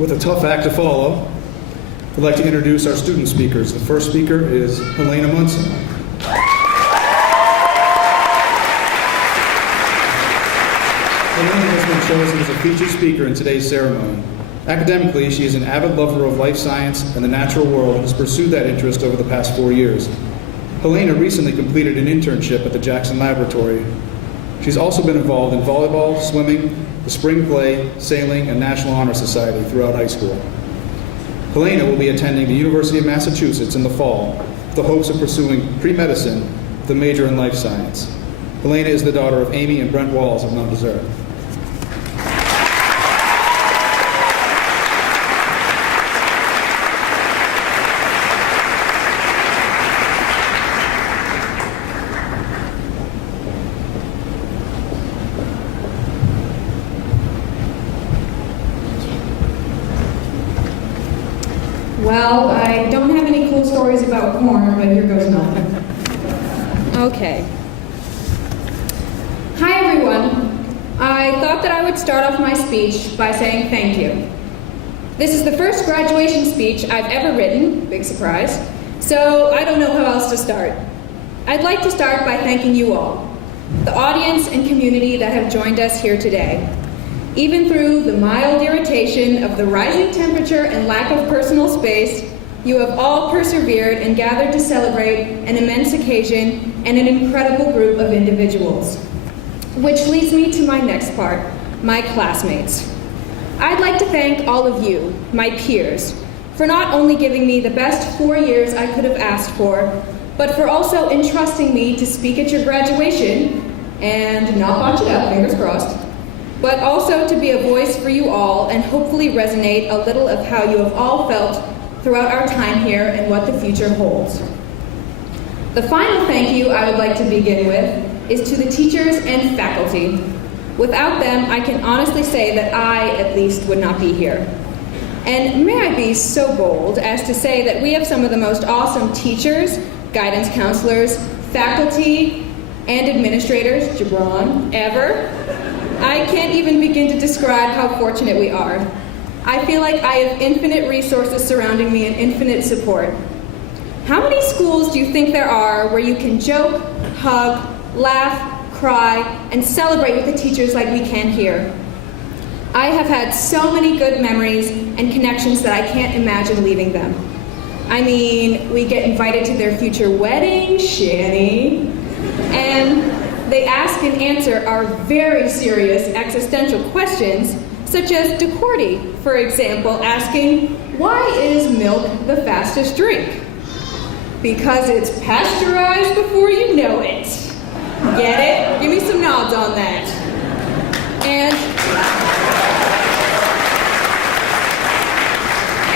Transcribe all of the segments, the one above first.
With a tough act to follow, I'd like to introduce our student speakers. The first speaker is Helena Munson. Helena has been chosen as a featured speaker in today's ceremony. Academically, she is an avid lover of life science and the natural world and has pursued that interest over the past 4 years. Helena recently completed an internship at the Jackson Laboratory. She's also been involved in volleyball, swimming, the spring play, sailing, and National Honor Society throughout high school. Helena will be attending the University of Massachusetts in the fall with the hopes of pursuing pre-medicine with a major in life science. Helena is the daughter of Amy and Brent Walls of Mount Desert. Well, I don't have any cool stories about corn, but here goes nothing. Okay. Hi, everyone. I thought that I would start off my speech by saying thank you. This is the first graduation speech I've ever written, big surprise, so I don't know how else to start. I'd like to start by thanking you all, the audience and community that have joined us here today. Even through the mild irritation of the rising temperature and lack of personal space, you have all persevered and gathered to celebrate an immense occasion and an incredible group of individuals. Which leads me to my next part, my classmates. I'd like to thank all of you, my peers, for not only giving me the best 4 years I could have asked for, but for also entrusting me to speak at your graduation, and not botch it up, fingers crossed, but also to be a voice for you all and hopefully resonate a little of how you have all felt throughout our time here and what the future holds. The final thank you I would like to begin with is to the teachers and faculty. Without them, I can honestly say that I, at least, would not be here. And may I be so bold as to say that we have some of the most awesome teachers, guidance counselors, faculty, and administrators, Gibran, ever. I can't even begin to describe how fortunate we are. I feel like I have infinite resources surrounding me and infinite support. How many schools do you think there are where you can joke, hug, laugh, cry, and celebrate with the teachers like we can here? I have had so many good memories and connections that I can't imagine leaving them. I mean, we get invited to their future wedding, Shani, and they ask and answer our very serious existential questions, such as DeCourty, for example, asking, why is milk the fastest drink? Because it's pasteurized before you know it. Get it? Give me some nods on that.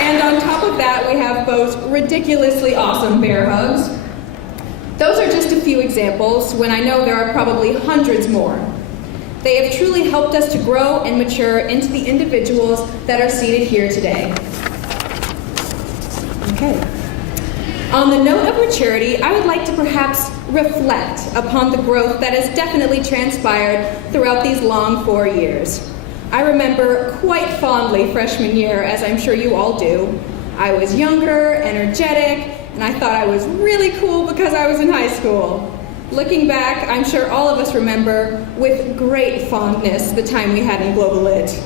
And on top of that, we have both ridiculously awesome bear hugs. Those are just a few examples, when I know there are probably hundreds more. They have truly helped us to grow and mature into the individuals that are seated here today. Okay. On the note of maturity, I would like to perhaps reflect upon the growth that has definitely transpired throughout these long 4 years. I remember quite fondly freshman year, as I'm sure you all do. I was younger, energetic, and I thought I was really cool because I was in high school. Looking back, I'm sure all of us remember with great fondness the time we had in Global Lit.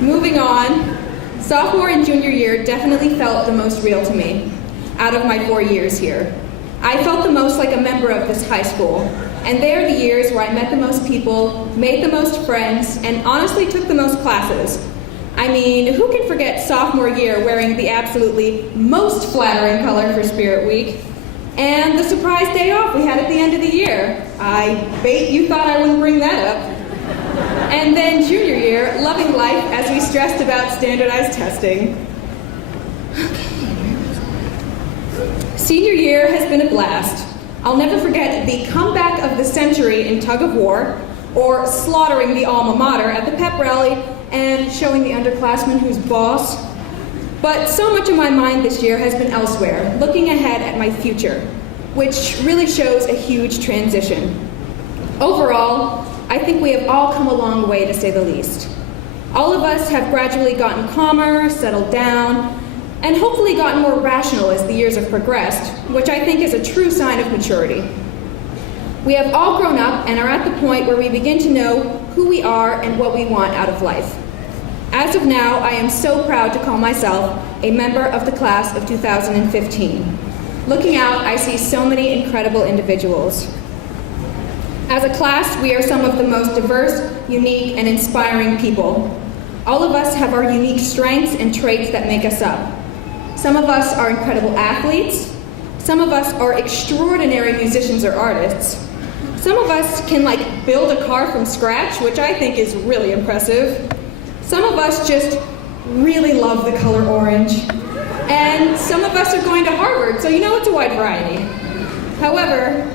Moving on, sophomore and junior year definitely felt the most real to me out of my 4 years here. I felt the most like a member of this high school, and they are the years where I met the most people, made the most friends, and honestly took the most classes. I mean, who can forget sophomore year wearing the absolutely most flattering color for Spirit Week? And the surprise day off we had at the end of the year. I bet you thought I wouldn't bring that up. And then junior year, loving life as we stressed about standardized testing. Senior year has been a blast. I'll never forget the comeback of the century in tug of war, or slaughtering the alma mater at the pep rally and showing the underclassmen who's boss. But so much of my mind this year has been elsewhere, looking ahead at my future, which really shows a huge transition. Overall, I think we have all come a long way, to say the least. All of us have gradually gotten calmer, settled down, and hopefully gotten more rational as the years have progressed, which I think is a true sign of maturity. We have all grown up and are at the point where we begin to know who we are and what we want out of life. As of now, I am so proud to call myself a member of the class of 2015. Looking out, I see so many incredible individuals. As a class, we are some of the most diverse, unique, and inspiring people. All of us have our unique strengths and traits that make us up. Some of us are incredible athletes. Some of us are extraordinary musicians or artists. Some of us can build a car from scratch, which I think is really impressive. Some of us just really love the color orange. And some of us are going to Harvard, so it's a wide variety. However,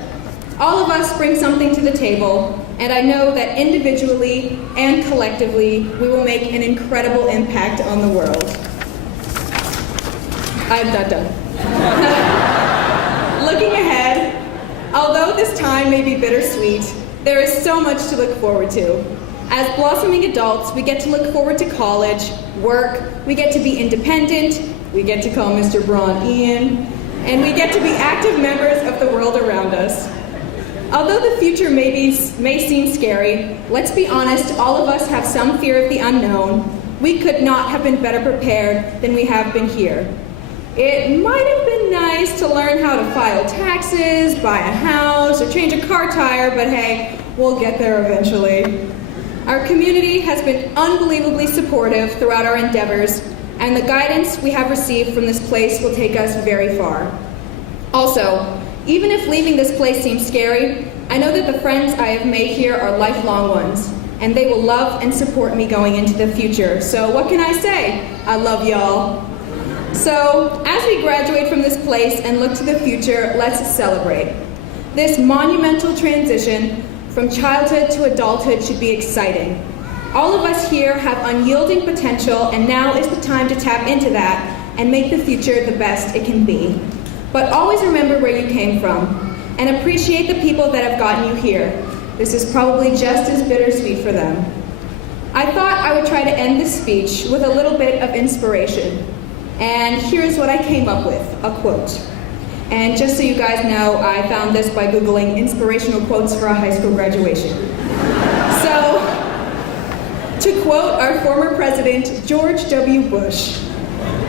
all of us bring something to the table, and I know that individually and collectively, we will make an incredible impact on the world. I'm not done. Looking ahead, although this time may be bittersweet, there is so much to look forward to. As blossoming adults, we get to look forward to college, work, we get to be independent, we get to call Mr. Braun Ian, and we get to be active members of the world around us. Although the future may seem scary, let's be honest, all of us have some fear of the unknown. We could not have been better prepared than we have been here. It might have been nice to learn how to file taxes, buy a house, or change a car tire, but hey, we'll get there eventually. Our community has been unbelievably supportive throughout our endeavors, and the guidance we have received from this place will take us very far. Also, even if leaving this place seems scary, I know that the friends I have made here are lifelong ones, and they will love and support me going into the future. So what can I say? I love y'all. So, as we graduate from this place and look to the future, let's celebrate. This monumental transition from childhood to adulthood should be exciting. All of us here have unyielding potential, and now is the time to tap into that and make the future the best it can be. But always remember where you came from, and appreciate the people that have gotten you here. This is probably just as bittersweet for them. I thought I would try to end this speech with a little bit of inspiration. And here's what I came up with, a quote. And just so you guys know, I found this by Googling inspirational quotes for a high school graduation. So, to quote our former president, George W. Bush,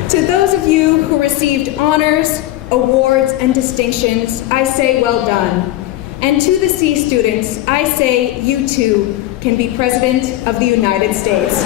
"To those of you who received honors, awards, and distinctions, I say well done. And to the C students, I say you too can be President of the United States."